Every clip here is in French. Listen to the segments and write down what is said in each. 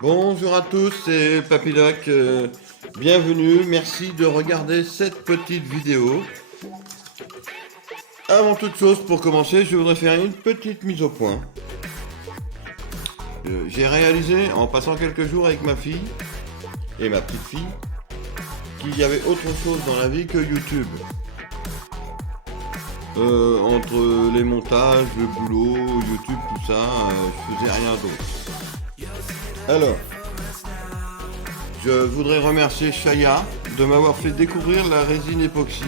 Bonjour à tous, c'est Papy Doc. Bienvenue, merci de regarder cette petite vidéo. Avant toute chose, pour commencer, je voudrais faire une petite mise au point. J'ai réalisé, en passant quelques jours avec ma fille et ma petite fille, qu'il y avait autre chose dans la vie que YouTube. Entre les montages, le boulot, YouTube, tout ça, je faisais rien d'autre. Alors, je voudrais remercier Chaya de m'avoir fait découvrir la résine époxy.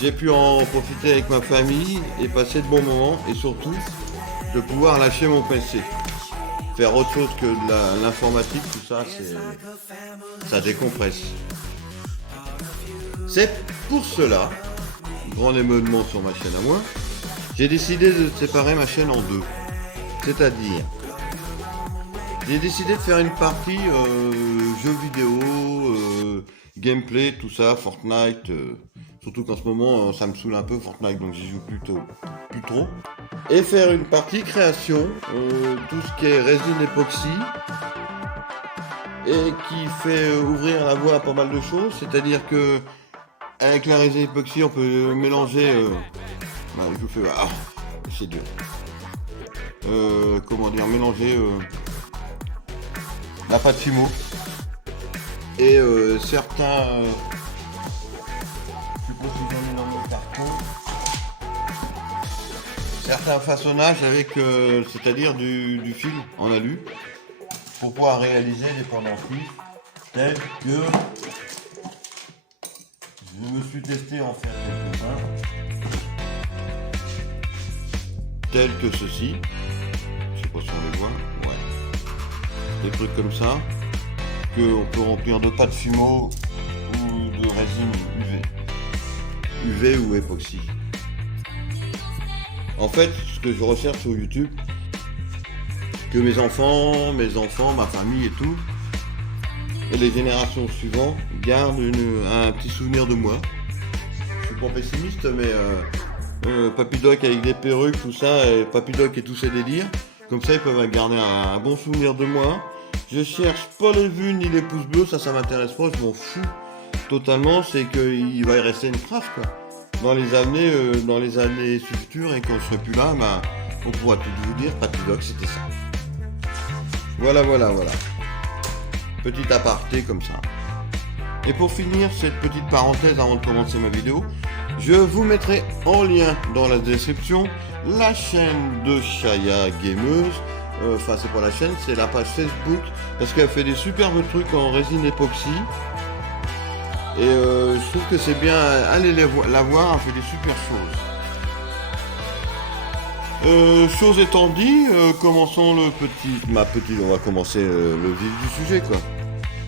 J'ai pu en profiter avec ma famille et passer de bons moments et surtout de pouvoir lâcher mon PC. Faire autre chose que de l'informatique, tout ça, ça décompresse. C'est pour cela, grand émeulement sur ma chaîne à moi, j'ai décidé de séparer ma chaîne en deux. C'est-à-dire, j'ai décidé de faire une partie jeux vidéo, gameplay, tout ça, Fortnite. Surtout qu'en ce moment, ça me saoule un peu Fortnite, donc j'y joue plus trop. Et faire une partie création, tout ce qui est résine époxy, et qui fait ouvrir la voie à pas mal de choses. C'est-à-dire que avec la résine époxy, on peut mélanger. Je vous fais. Ah, c'est dur. Comment dire, mélanger la pâte Fimo et certains. Je sais pas si j'en ai dans mon carton. Certains façonnages avec, c'est-à-dire du fil en alu, pour pouvoir réaliser des pendentifs tels que je me suis testé en faire quelques-uns, tels que ceci. Je sais pas si on les voit, ouais. Des trucs comme ça, qu'on peut remplir de pâte Fimo ou de résine UV ou époxy. En fait, ce que je recherche sur YouTube, que mes enfants, ma famille et tout, et les générations suivantes gardent un petit souvenir de moi. Je suis pas pessimiste, mais Papy Doc avec des perruques, tout ça, et Papy Doc et tous ses délires, comme ça ils peuvent garder un bon souvenir de moi. Je cherche pas les vues ni les pouces bleus, ça m'intéresse pas, je m'en fous totalement, c'est qu'il va y rester une trace quoi. Dans les années futures, et quand je serai plus là, on pourra tout vous dire, Papy Doc, c'était ça. Voilà. Petit aparté comme ça. Et pour finir cette petite parenthèse avant de commencer ma vidéo, je vous mettrai en lien dans la description la chaîne de Chaya Gameuse. Enfin, c'est pas la chaîne, c'est la page Facebook, parce qu'elle fait des superbes trucs en résine époxy. Et je trouve que c'est bien, allez la voir, elle fait des super choses. Chose étant dit, commençons on va commencer le vif du sujet quoi.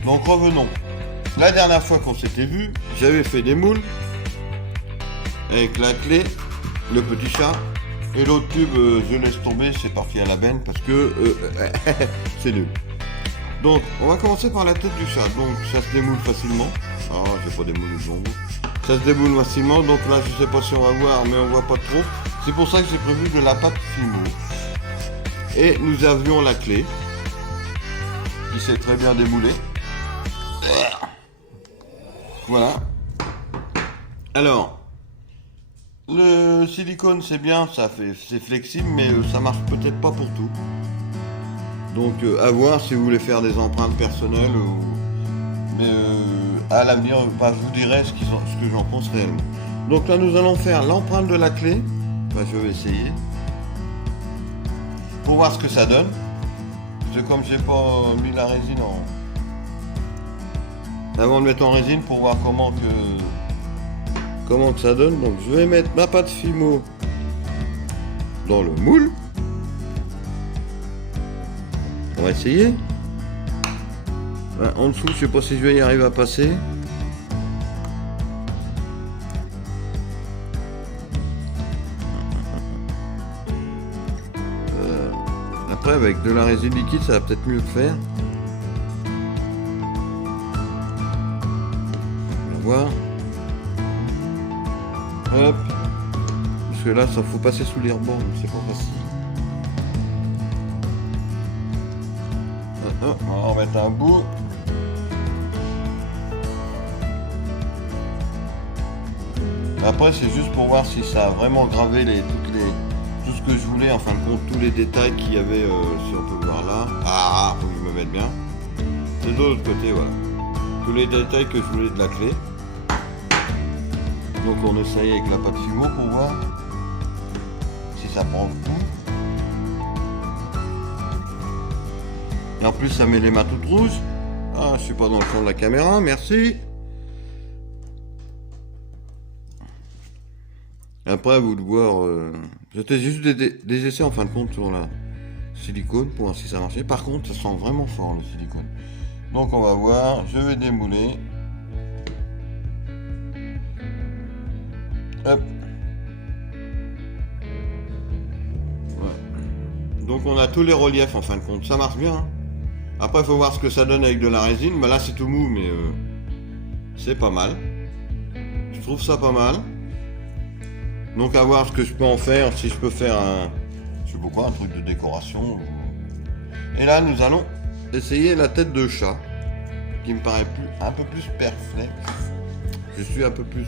Donc revenons. La dernière fois qu'on s'était vu, j'avais fait des moules avec la clé, le petit chat, et l'autre tube, je laisse tomber, c'est parti à la benne parce que c'est nul. Donc on va commencer par la tête du chat. Donc ça se démoule facilement. Ah, j'ai pas des moules longs. Ça se déboule facilement, donc là je sais pas si on va voir, mais on voit pas trop. C'est pour ça que j'ai prévu de la pâte Fimo. Et nous avions la clé, qui s'est très bien démoulée. Voilà. Alors, le silicone c'est bien, c'est flexible, mais ça marche peut-être pas pour tout. Donc à voir si vous voulez faire des empreintes personnelles mais à l'avenir, je vous dirai ce que j'en pense réellement. Donc là, nous allons faire l'empreinte de la clé. Je vais essayer. Pour voir ce que ça donne. Parce que comme j'ai pas mis la résine avant de mettre en résine pour voir comment que ça donne. Donc je vais mettre ma pâte Fimo dans le moule. On va essayer. En dessous, je sais pas si je vais y arriver à passer. Après, avec de la résine liquide, ça va peut-être mieux le faire. On va voir. Hop. Parce que là, ça faut passer sous les rebords, donc c'est pas facile. On va en remettre un bout. Après c'est juste pour voir si ça a vraiment gravé tout ce que je voulais, en fin de compte, tous les détails qu'il y avait, si on peut voir là. Ah, faut que je me mette bien. C'est de l'autre côté, voilà. Tous les détails que je voulais de la clé. Donc on essaye avec la pâte Fimo pour voir si ça prend le coup. Et en plus ça met les mains toutes rouges. Ah, je suis pas dans le fond de la caméra, merci. Après, à vous de voir. C'était juste des essais en fin de compte sur la silicone pour voir si ça marchait. Par contre, ça sent vraiment fort le silicone. Donc on va voir. Je vais démouler. Hop. Ouais. Donc on a tous les reliefs en fin de compte. Ça marche bien. Hein. Après, il faut voir ce que ça donne avec de la résine. Bah, là, c'est tout mou, mais c'est pas mal. Je trouve ça pas mal. Donc à voir ce que je peux en faire, si je peux faire je sais pas quoi, un truc de décoration. Et là nous allons essayer la tête de chat, qui me paraît un peu plus perfect. Je suis un peu plus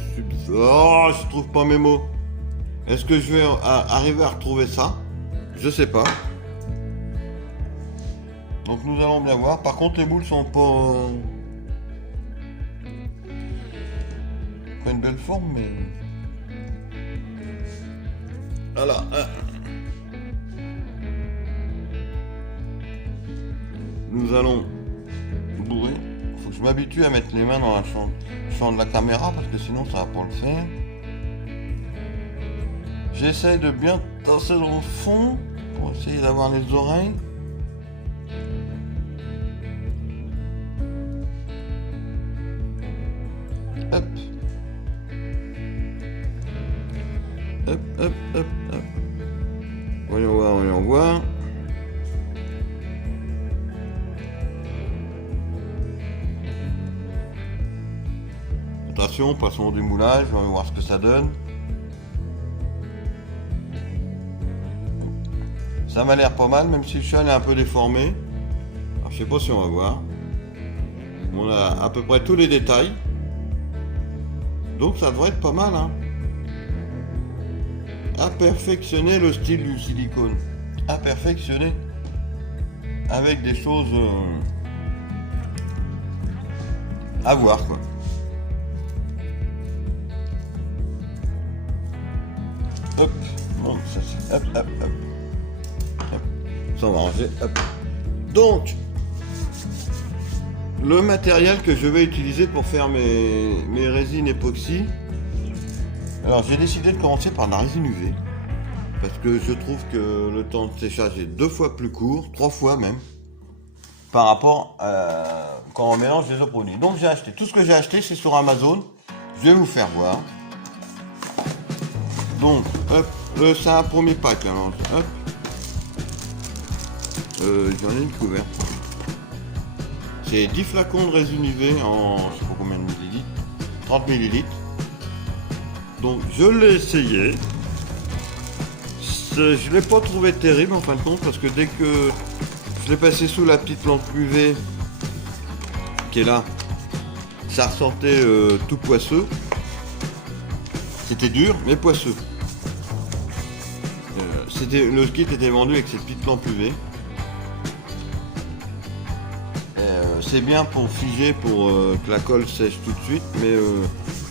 Oh, je trouve pas mes mots. Est-ce que je vais arriver à retrouver ça? Je sais pas. Donc nous allons bien voir. Par contre les boules sont pas une belle forme, mais... Voilà. Nous allons bourrer. Il faut que je m'habitue à mettre les mains dans la champ de la caméra parce que sinon ça va pas le faire. J'essaye de bien tasser dans le fond pour essayer d'avoir les oreilles. Hop. Hop, hop, hop, hop. Voyons voir, voyons voir. Attention, passons au démoulage, on va voir ce que ça donne. Ça m'a l'air pas mal, même si le chat est un peu déformé. Alors, je sais pas si on va voir. On a à peu près tous les détails. Donc ça devrait être pas mal, hein. À perfectionner le style du silicone, à perfectionner avec des choses à voir quoi. Hop, bon, ça c'est hop, hop, hop, hop. Ça on va ranger, hop. Donc, le matériel que je vais utiliser pour faire mes résines époxy. Alors j'ai décidé de commencer par la résine UV parce que je trouve que le temps de séchage est 2 fois plus court, 3 fois même, par rapport à quand on mélange les autres produits. Donc j'ai acheté, tout ce que j'ai acheté c'est sur Amazon, je vais vous faire voir. Donc hop, c'est un premier pack là, hop. J'en ai une couverte. C'est 10 flacons de résine UV en je sais pas combien de millilitres, 30 millilitres. Donc je l'ai essayé, je ne l'ai pas trouvé terrible en fin de compte parce que dès que je l'ai passé sous la petite lampe UV qui est là, ça ressentait tout poisseux, c'était dur mais poisseux. Le kit était vendu avec cette petite lampe UV. C'est bien pour figer, pour que la colle sèche tout de suite, mais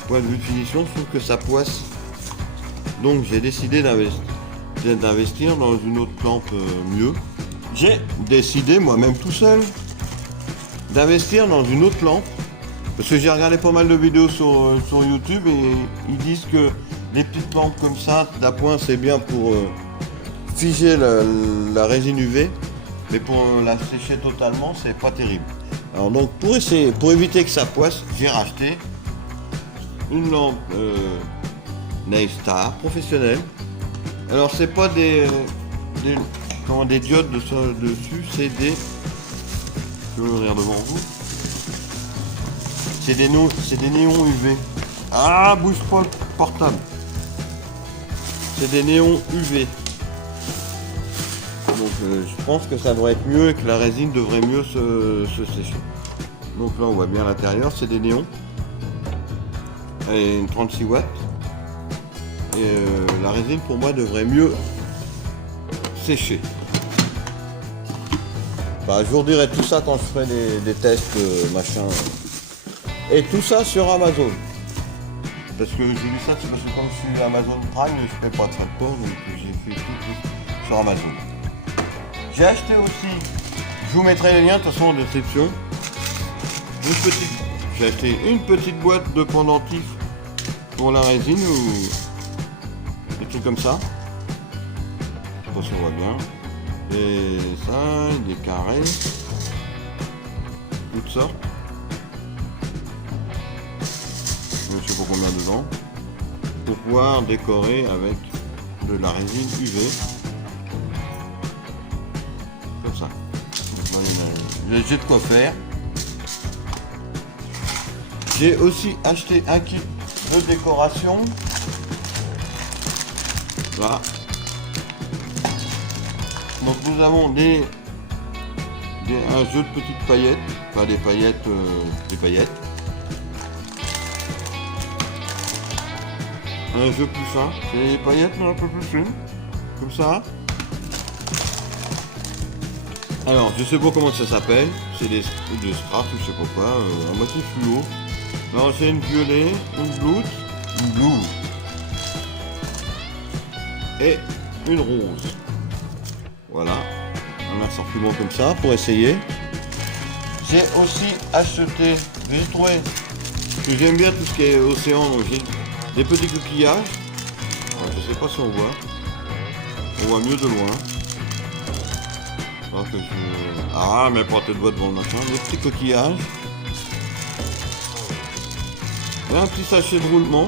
point de vue de finition, je trouve que ça poisse. Donc j'ai décidé d'investir dans une autre lampe mieux. J'ai décidé moi-même tout seul d'investir dans une autre lampe parce que j'ai regardé pas mal de vidéos sur YouTube et ils disent que les petites lampes comme ça d'appoint c'est bien pour figer la résine UV, mais pour la sécher totalement c'est pas terrible. Alors donc pour éviter que ça poisse, j'ai racheté une lampe Naystar professionnelle. Alors c'est pas des diodes dessus, c'est des, je vais ouvrir devant vous, c'est des néons UV. Ah, bouge pas le portable. C'est des néons UV. Donc je pense que ça devrait être mieux et que la résine devrait mieux se sécher. Donc là on voit bien l'intérieur, c'est des néons. Et une 36 watts. Et la résine pour moi devrait mieux sécher. Bah, je vous redirai tout ça quand je ferai des tests machin. Et tout ça sur Amazon. Parce que je dis ça, c'est parce que comme je suis Amazon Prime, je ne fais pas de frais de port, donc j'ai fait tout sur Amazon. J'ai acheté aussi, je vous mettrai les liens de toute façon en description. J'ai acheté une petite boîte de pendentifs pour la résine ou des trucs comme ça. Je pense qu'on voit bien. Des 5, des carrés, toutes sortes. Je ne sais pas combien dedans. Pour pouvoir décorer avec de la résine UV. Comme ça. J'ai de quoi faire. J'ai aussi acheté un kit de décoration. Voilà. Donc nous avons un jeu de petites paillettes, pas des paillettes, des paillettes. Un jeu plus fin, c'est des paillettes mais un peu plus fines, comme ça. Alors je sais pas comment ça s'appelle, c'est des strass ou je sais pas quoi, à moitié fluo. Alors j'ai une violet, une blue et une rose. Voilà, un assortiment comme ça pour essayer. J'ai aussi acheté, j'ai trouvé, parce que j'aime bien tout ce qui est océan, donc j'ai des petits coquillages. Alors, je sais pas si on voit mieux de loin. Que ah, mais portez le doigt devant le machin, des petits coquillages. Et un petit sachet de roulement,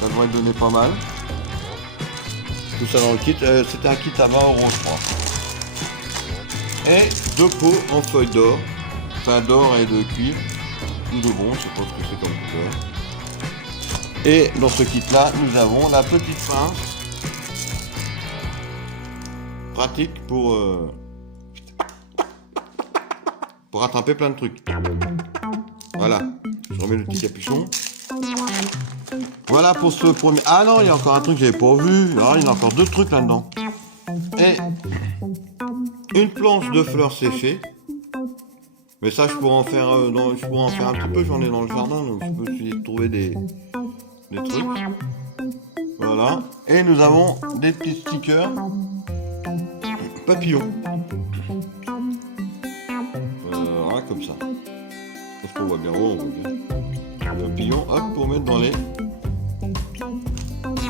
ça devrait donner pas mal. Tout ça dans le kit, c'était un kit à 20 €, je crois. Et deux pots en feuille d'or, enfin d'or et de cuivre, ou de bon, je sais pas ce que c'est comme couleur. Et dans ce kit là, nous avons la petite pince, pratique pour attraper plein de trucs. Voilà, je remets le petit capuchon. Voilà pour ce premier. Ah non, il y a encore un truc que j'avais pas vu. Alors, il y a encore deux trucs là-dedans. Et une planche de fleurs séchées. Mais ça, je pourrais en faire, un petit peu. J'en ai dans le jardin, donc je peux essayer de trouver des trucs. Voilà. Et nous avons des petits stickers papillons. Voilà, comme ça. Parce qu'on voit bien. Oh, on voit bien. Papillons, hop, pour mettre dans les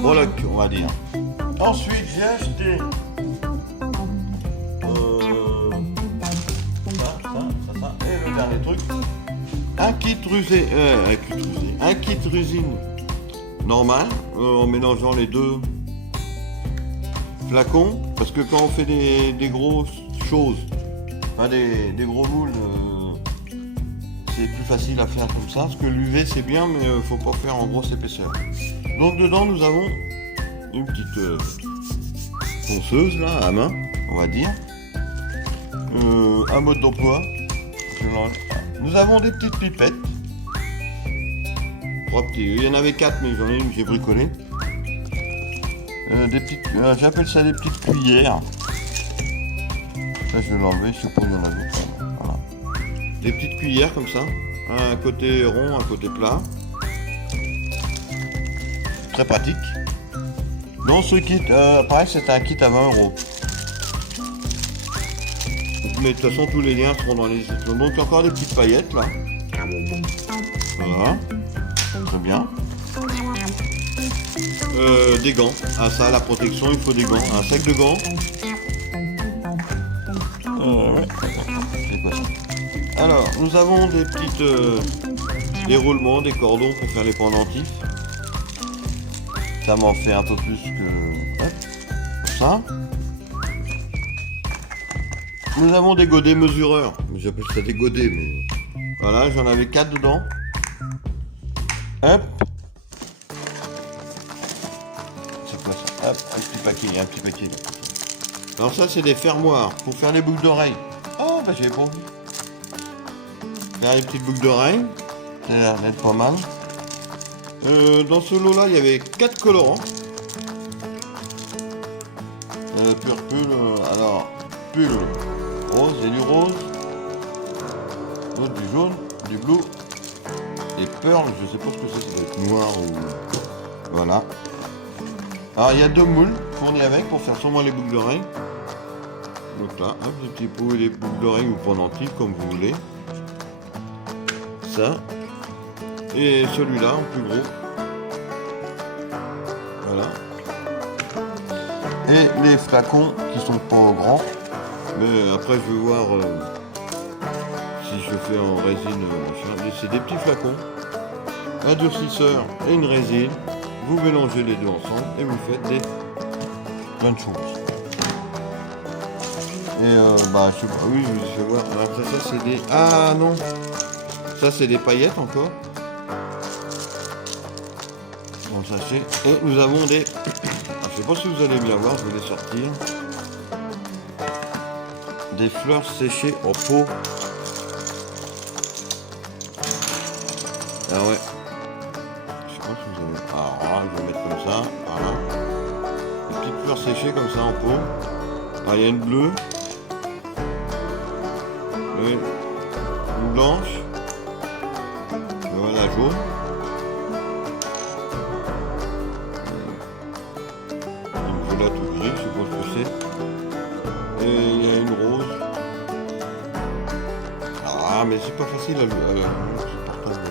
breloques, on va dire. Ensuite, j'ai acheté ça, et le dernier truc, un kit résine normal, en mélangeant les deux flacons, parce que quand on fait des grosses choses, enfin des gros moules, c'est plus facile à faire comme ça, parce que l'UV c'est bien, mais faut pas faire en grosse épaisseur. Donc dedans nous avons une petite ponceuse là à main, on va dire, un mode d'emploi. Nous avons des petites pipettes, il y en avait 4 mais j'en ai une que j'ai bricolée. J'appelle ça des petites cuillères. Ça je vais l'enlever, je sais pas où il y en a d'autres. Voilà. Des petites cuillères comme ça, un côté rond, un côté plat. Très pratique. Dans ce kit, pareil, c'est un kit à 20 €. Mais de toute façon, tous les liens seront dans les descriptions. Donc encore des petites paillettes là. Voilà. Très bien. Des gants. Ah ça, la protection, il faut des gants. Un sac de gants. Ouais. C'est quoi ça? Alors, nous avons des petites déroulements, des cordons pour faire les pendentifs. Ça m'en fait un peu plus que... Ouais, ça. Nous avons des godets mesureurs. J'appelle ça des godets, mais... Voilà, j'en avais 4 dedans. Hop. C'est quoi ça? Hop, un petit paquet. Alors ça, c'est des fermoirs pour faire les boucles d'oreilles. Oh, bah j'avais pas vu. Faire les petites boucles d'oreilles. Ça a l'air d'être pas mal. Dans ce lot-là, il y avait 4 colorants. Purple, alors, pull rose, il y a du rose. L'autre du jaune, du bleu. Et pearl, je sais pas ce que c'est, ça doit être noir ou... Voilà. Alors il y a 2 moules fournis avec pour faire sûrement les boucles d'oreilles. Donc là, hop, les petits pots et les boucles d'oreilles ou pendentifs comme vous voulez. Ça. Et celui-là en plus gros. Voilà. Et les flacons qui sont pas grands. Mais après je vais voir si je fais en résine. C'est des petits flacons. Un durcisseur et une résine. Vous mélangez les deux ensemble et vous faites plein de choses. Et bah je sais pas, oui je vais voir. Alors ça c'est des. Ah non. Ça c'est des paillettes encore. Bon sachet. Et nous avons des. Alors, je sais pas si vous allez bien voir, je vais les sortir. Des fleurs séchées en pot. Ah ouais. Je sais pas si vous avez. Alors je vais mettre comme ça. Voilà. Des petites fleurs séchées comme ça en pot. Alors il y a une bleue. Une blanche. Et voilà jaune. Une violette ou gris, je sais pas ce que c'est. Et il y a une rose. Ah mais c'est pas facile à c'est portable.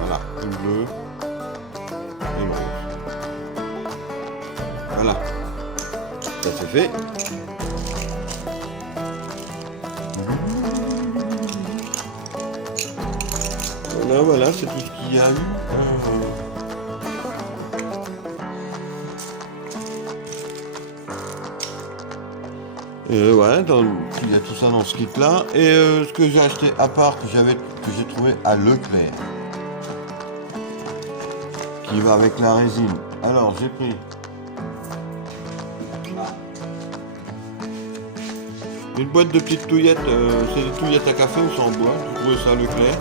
Voilà, une bleue et une rose. Voilà. Ça c'est fait. Voilà, c'est tout ce qu'il y a eu. Ouais, il y a tout ça dans ce kit là. Et ce que j'ai acheté à part, que j'ai trouvé à Leclerc, qui va avec la résine. Alors j'ai pris une boîte de petites touillettes, c'est des touillettes à café ou c'est en bois, j'ai trouvé ça à Leclerc.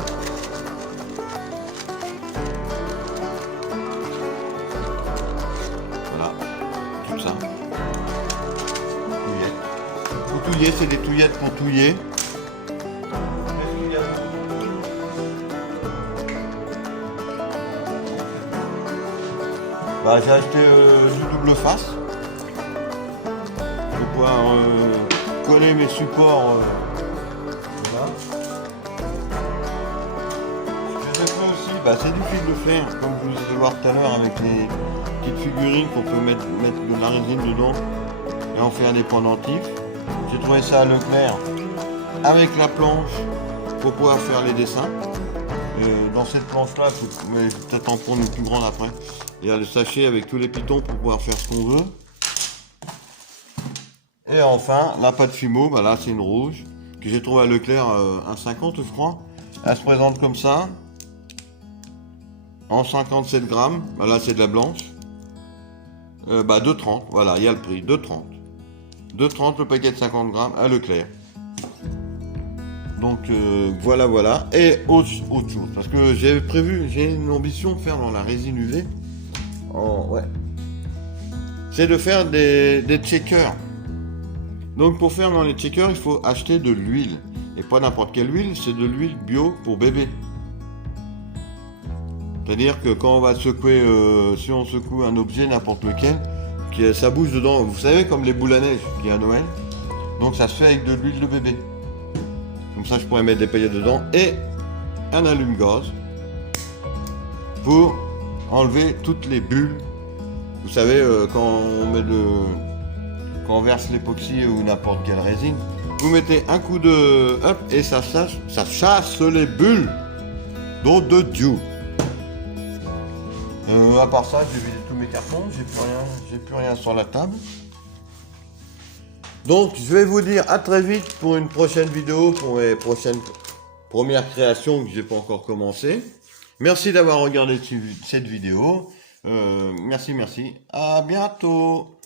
Voilà, tout ça. Touillettes. Pour touiller, c'est des touillettes pour touiller. Bah, j'ai acheté du double face pour pouvoir coller mes supports. Voilà. Ce que j'ai fait aussi, bah, c'est du fil de fer, comme je vous ai voir tout à l'heure avec les petites figurines qu'on peut mettre de la résine dedans et en faire des pendentifs. J'ai trouvé ça à Leclerc avec la planche pour pouvoir faire les dessins. Dans cette planche-là, je vais peut-être en prendre une plus grande après. Il y a le sachet avec tous les pitons pour pouvoir faire ce qu'on veut. Et enfin, la pâte Fimo, bah là c'est une rouge que j'ai trouvée à Leclerc à 50 je crois. Elle se présente comme ça. En 57 grammes, bah là c'est de la blanche. 2,30, voilà, il y a le prix, 2,30. 2,30 le paquet de 50 grammes à Leclerc. Donc voilà. Et autre chose, parce que j'ai une ambition de faire dans la résine UV. Ouais. C'est de faire des checkers. Donc pour faire dans les checkers, il faut acheter de l'huile. Et pas n'importe quelle huile, c'est de l'huile bio pour bébé. C'est-à-dire que quand on va secouer, si on secoue un objet, n'importe lequel, ça bouge dedans, vous savez, comme les boules à neige qu'il y a à Noël. Donc ça se fait avec de l'huile de bébé. Comme ça, je pourrais mettre des paillettes dedans et un allume-gaz pour enlever toutes les bulles. Vous savez, quand on verse l'époxy ou n'importe quelle résine, vous mettez un coup de hop et ça chasse les bulles. Nom de Dieu. À part ça, j'ai vidé tous mes cartons, j'ai plus rien sur la table. Donc je vais vous dire à très vite pour une prochaine vidéo, pour mes prochaines premières créations que j'ai pas encore commencé. Merci d'avoir regardé cette vidéo. merci, merci. À bientôt.